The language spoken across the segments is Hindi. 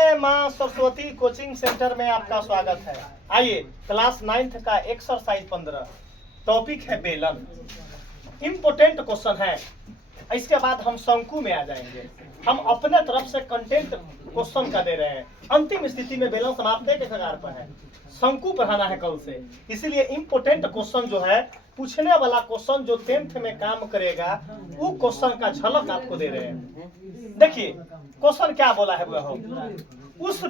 माँ सरस्वती कोचिंग सेंटर में आपका स्वागत है। आइए क्लास 9th का एक्सरसाइज 15 टॉपिक है बेलन। इम्पोर्टेंट क्वेश्चन है। इसके बाद हम शंकु में आ जाएंगे। हम अपने तरफ से कंटेंट क्वेश्चन का दे रहे हैं। अंतिम स्थिति में बेलन समाप्त के कगार पर है। शंकु पढ़ाना है कल से, इसीलिए इम्पोर्टेंट क्वेश्चन जो है, पूछने वाला क्वेश्चन जो 10th में काम करेगा, वो क्वेश्चन का झलक आपको दे रहे हैं। देखिए क्वेश्चन क्या बोला है वो, उस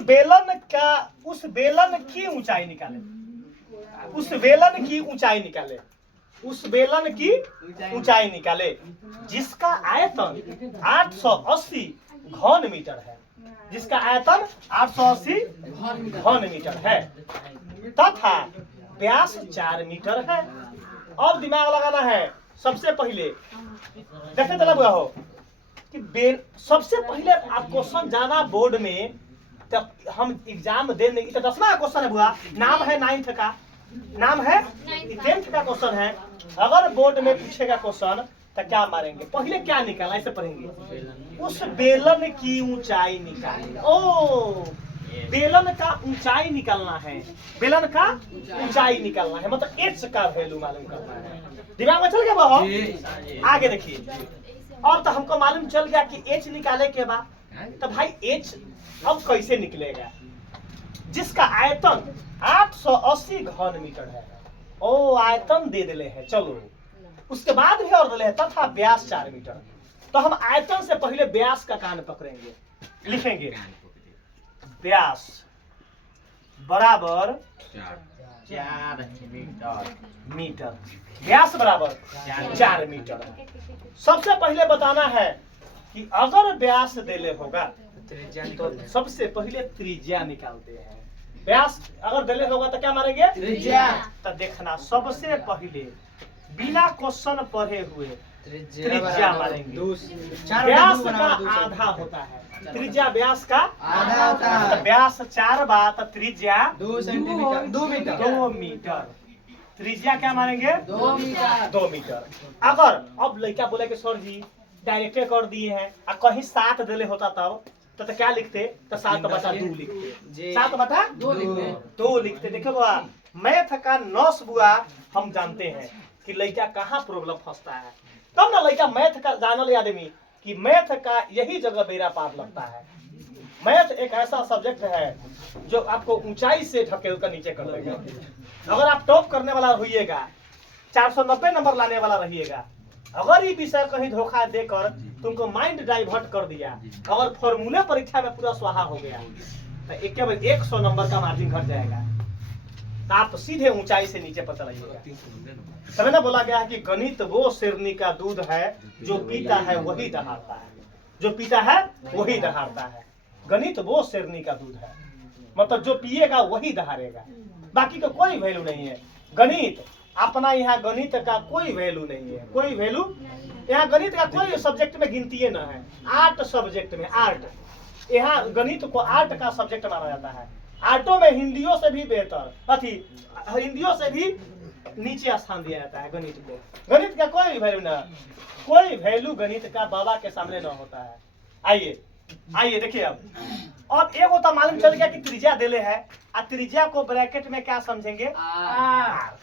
बेलन की ऊंचाई निकाले। उस बेलन की ऊंचाई निकाले। उस बेलन की ऊंचाई निकाले जिसका आयतन 880 घन मीटर है। जिसका आयतन 880 घन मीटर है तथा व्यास 4 मीटर है। अब दिमाग लगाना है। सबसे पहले देखते चला हुआ हो कि सबसे पहले आप क्वेश्चन जाना बोर्ड में, तब हम एग्जाम देने की 10वां क्वेश्चन है बुआ। नाम है 9th का, नाम है 10th का क्वेश्चन है। अगर बोर्ड में पूछेगा क्वेश्चन तो क्या मारेंगे, पहले क्या निकालना, इसे पढ़ेंगे। उस बेलन की ऊंचाई निकाले। ओ बेलन का ऊंचाई निकालना है। बेलन का ऊंचाई निकालना है, मतलब एच का वैल्यू मालूम करना है। दिमाग में चल गया बाबा? आगे देखिए। और तो हमको मालूम चल गया कि एच निकाले के बाद तो भाई एच अब कैसे निकलेगा। जिसका आयतन 880 घन मीटर है। ओ आयतन दे दिले है। चलो उसके बाद भी और दिले है तथा व्यास 4 मीटर। तो हम आयतन से पहले व्यास का कान पकड़ेंगे, लिखेंगे व्यास बराबर 4 मीटर। व्यास बराबर 4 मीटर। सबसे पहले बताना है कि अगर व्यास देले होगा तो सबसे पहले त्रिज्या निकालते हैं। व्यास अगर देले होगा तो क्या मारेंगे, त्रिज्या। तो देखना सबसे पहले बिना क्वेश्चन पढ़े हुए त्रिज्या मारेंगे। व्यास का आधा होता है। त्रिज्या व्यास का आधा होता है। तो व्यास 4 बात त्रिज्या 2 सेंटीमीटर 2 मीटर। त्रिज्या क्या मारेंगे, 2 मीटर। अगर अब लड़का बोले कि सर जी डायरेक्ट कर दिए हैं और कहीं 7 दिले होता तब तो क्या लिखते, तो 7/2 लिखते। 7/2 लिखते। देखो बुआ, मैथ का नस बुआ हम जानते हैं कि लड़का कहाँ प्रॉब्लम फंसता है। तब ना लड़का मैथ का जानल आदमी कि मैथ का यही जगह बेड़ा पार लगता है। मैथ एक ऐसा सब्जेक्ट है जो आपको ऊंचाई से ढकेल कर नीचे कर देगा। अगर आप टॉप करने वाला रहिएगा, 490 नंबर लाने वाला रहिएगा, अगर ये विषय कहीं धोखा देकर तुमको माइंड डाइवर्ट कर दिया, अगर फॉर्मूले परीक्षा में पूरा स्वाहा हो गया तो एक 100 नंबर का मार्जिन घट जाएगा। तो आप सीधे ऊंचाई से नीचे पर चलाइएगा। तभी ना बोला गया है कि गणित वो शेरनी का दूध है जो पीता है वही दहाड़ता है। जो पीता है वही दहाड़ता है। गणित वो शेरनी का दूध है, मतलब जो पिएगा वही दहाड़ेगा, बाकी का कोई वैल्यू नहीं है। गणित अपना यहाँ गणित का कोई वैल्यू नहीं है। कोई वैल्यू यहाँ गणित का कोई सब्जेक्ट में गिनती न है। आर्ट सब्जेक्ट में, आर्ट यहाँ गणित को आर्ट का सब्जेक्ट माना जाता है। आर्टों में हिंदियों से भी बेहतर, हिंदियों से भी नीचे स्थान दिया जाता है गणित को। गणित का कोई वैल्यू ना, कोई वैल्यू गणित का बाबा के सामने न होता है। आइए देखिए। अब एक होता मालूम चल गया कि त्रिज्या देले है, और त्रिज्या को ब्रैकेट में क्या समझेंगे, आर।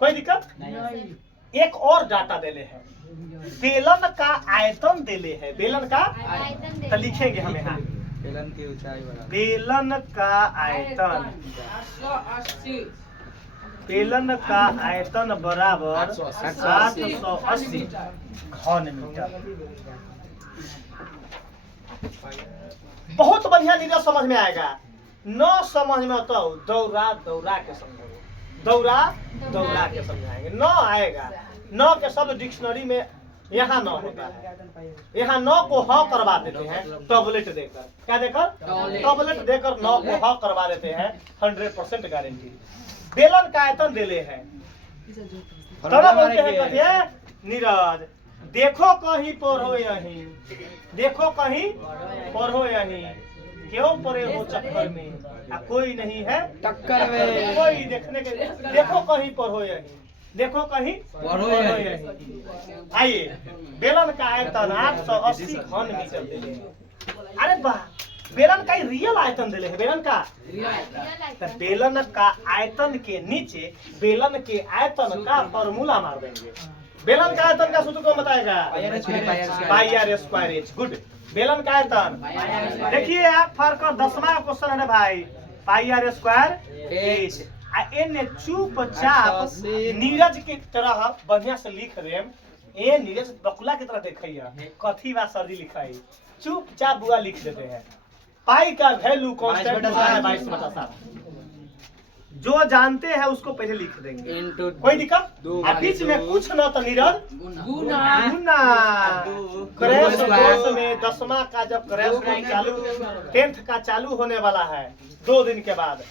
कोई दिक्कत नहीं। एक और डाटा देले है, बेलन का आयतन देले है। बेलन का आयतन तो लिखेंगे हम यहाँ, बेलन की ऊंचाई बराबर, बेलन का आयतन, बेलन का आयतन बराबर 880 घन मीटर। बहुत बढ़िया लीडर समझ में आएगा। न समझ में तो दौड़ा के समझो, दौड़ा के समझाएंगे। न आएगा, न के शब्द डिक्शनरी में यहाँ न होता है। यहाँ न को ह करवा देते हैं टॉबलेट देकर। क्या देकर, टॉबलेट देकर न को ह करवा देते हैं। 100% गारंटी। बेलन का आयतन देले है, बोलते हैं नीरज देखो कहीं पढ़ो यहीं, देखो कहीं पढ़ो यहीं, क्यों पड़े हो चक्कर में, कोई नहीं है टक्कर में, कोई देखने के, देखो कहीं पढ़ो यहीं, देखो कहीं पढ़ो यहीं। आइए बेलन का आयतन 880 घन मीटर देले। अरे वाह, बेलन का रियल आयतन दिले है, बेलन का तो बेलन का आयतन के नीचे बेलन के आयतन का फॉर्मूला मार देंगे। बेलन का आयतन का सूत्र कौन बताएगा? पाई आर स्क्वायर एच। गुड। बेलन का आयतन देखिए आप फर्क 10वां क्वेश्चन है भाई, पाई आर स्क्वायर एच। एने चुपचाप नीरज की तरह बढ़िया से लिख रहे, ए नीरज बकुला की तरह देखिए कथी बा सरजी लिखाई, चुपचाप बुआ लिख देते हैं। पाई का वैल्यू कांस्टेंट होता है 22/7। जो जानते हैं उसको पहले लिख देंगे, कोई दिक्कत? बीच में कुछ ना तो नीरज गुना क्रैश कोर्स में 10वां का जब क्रैश कोर्स चालू 10th का चालू होने वाला है 2 दिन के बाद,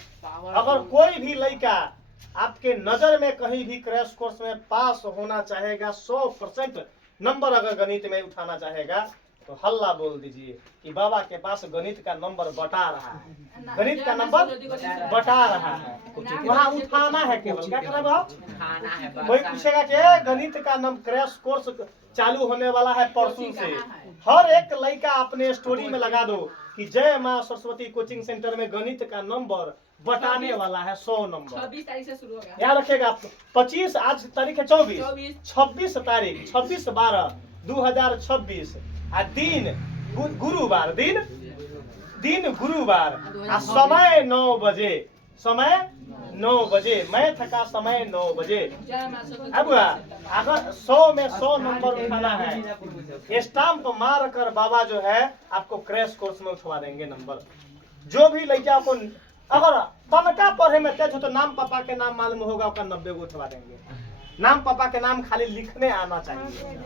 अगर कोई भी लड़का आपके नजर में कहीं भी क्रैश कोर्स में पास होना चाहेगा, 100% नंबर अगर गणित में उठाना चाहेगा तो हल्ला बोल दीजिए कि बाबा के पास गणित का नंबर बटा रहा है, गणित का नंबर बटा रहा है, वहाँ उठाना है केवल। क्या करना है? कोई पूछेगा कि गणित का नंबर क्रैश कोर्स चालू होने वाला है परसों से, हर एक लड़का अपने स्टोरी में लगा दो कि जय माँ सरस्वती कोचिंग सेंटर में गणित का नंबर बटाने वाला है 100 नंबर। 26 तारीख से शुरू होगा। याद रखिएगा आप 25, आज तारीख है 24, 26 तारीख 26/12/2026 दिन गुरुवार, दिन गुरुवार, समय 9 बजे, समय 9 बजे, मैथ का समय 9 बजे। अब अगर 100 में 100 नंबर उठाना है, स्टाम्प मार कर बाबा जो है आपको क्रैश कोर्स में उठवा देंगे नंबर। जो भी लड़का को अगर तनका पढ़े में तेज हो तो नाम पापा के नाम मालूम होगा, उसका 90 गो उठवा देंगे। नाम पापा के नाम खाली लिखने आना चाहिए,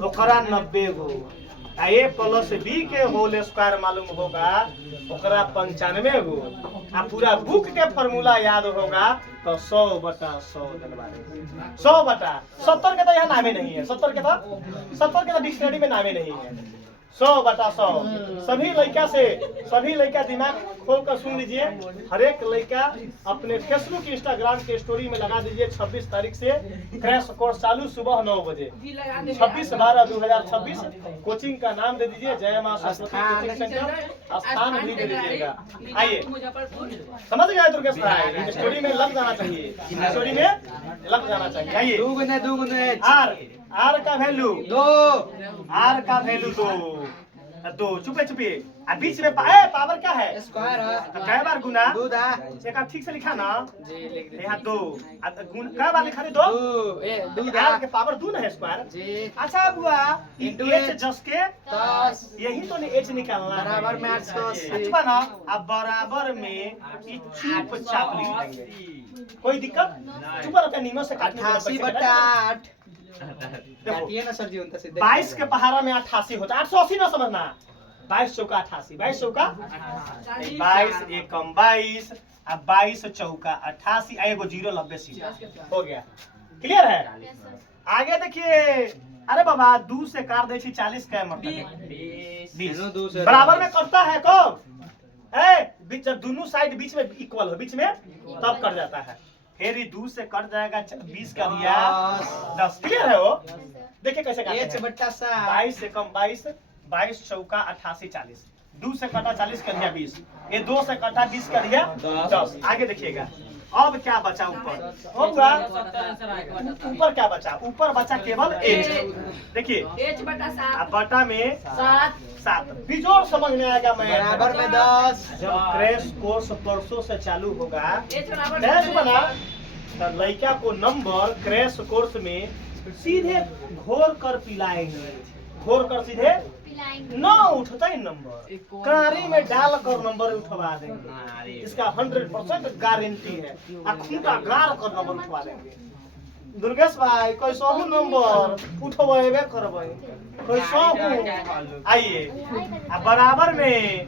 ओकरा 90 गो। ए प्लस बी के होल स्क्वायर मालूम होगा, ओकरा 95 गो। आ पूरा बुक के फॉर्मूला याद होगा तो 100/100 दिलवा देंगे। 100/70 के तो यहाँ नामे नहीं है, 70 के तो डिक्शनरी में नामे नहीं है। 100/100 सभी लड़का दिमाग खोल कर सुन लीजिए। हर एक लड़का अपने फेसबुक इंस्टाग्राम के स्टोरी में लगा दीजिए 26 तारीख से क्रैश कोर्स चालू सुबह 9 बजे, 26/12/2026। कोचिंग का नाम दे दीजिए जय माँ सरस्वती कोचिंग सेंटर, स्थान भी दे दीजिएगा। आइए समझ गए दुर्गेश भाई, स्टोरी में लग जाना चाहिए, स्टोरी में लग जाना चाहिए। आइए आर का वैल्यू 2, आर का वैल्यू 2, चुपे आ बीच में पावर क्या है? स्क्वायर है। कै बार गुना? 2 दा। एक आप ठीक से लिखा ना जी लिख दे। यहाँ 2 कै बार लिखा रे? 2 2 दा के पावर 2 ना है स्क्वायर जी। अच्छा बुआ Into एच H जस के 10 यही तो नहीं एच निकालना है। बराबर में 880। अच्छा ना, अब बराबर में चुपचाप लिख देंगे, कोई दिक्कत? चुप रहते नीमो से काटने 88/8 देखो काटिए ना सर जी, उनका सीधे 22 के पहाड़ा में 88 होता है, 880 ना समझना, 22 चौका 88, 22 चौका 22 एकम 22, अब 22 चौका 88, एगो 0 90 सीधा हो गया। क्लियर है? आगे देखिए, अरे बाबा 2 से काट दे 40 का मतलब 20 बराबर में कटता है कब? बीच जब दोनों साइड बीच में इक्वल हो, बीच में तब कट जाता है। फिर 2 से कट जाएगा 20 का दिया 10। क्लियर है वो? देखिए कैसे काटते हैं। 22 से कम 22, 22 चौका 88 40, 2 से कटा 40 कर दिया 20, ये 2 से कटा 20 कर दिया 10। आगे देखिएगा अब क्या बचा ऊपर? होगा ऊपर क्या बचा? ऊपर बचा केवल एच। देखिए H/7 बटा में 7 बिजोड़ समझ में आएगा। मैं बराबर में 10। जब क्रैश कोर्स परसों से चालू होगा, H बराबर मैच बना तो लड़का को नंबर क्रैश कोर्स में सीधे घोर कर पिलाएंगे, घोर कर सीधे न उठता ही नंबर कनारी में डाल कर नंबर उठवा देंगे। इसका 100% गारंटी है। खूंटा गाड़ कर नंबर उठवा देंगे। दुर्गेश भाई कोई 100 नंबर उठवेबे करबे, कोई 100। आइए अब बराबर में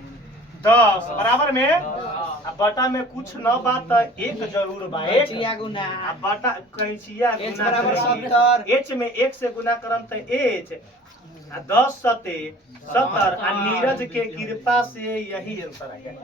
10, बराबर में अब बटा में कुछ न बात तो 1 जरूर बा। 1 गुना अब बटा कैंचिया H गुना बराबर करेंगे। 70। H में 1 से गुना करम तो H 10 सते 70। नीरज के कृपा से यही आंसर है।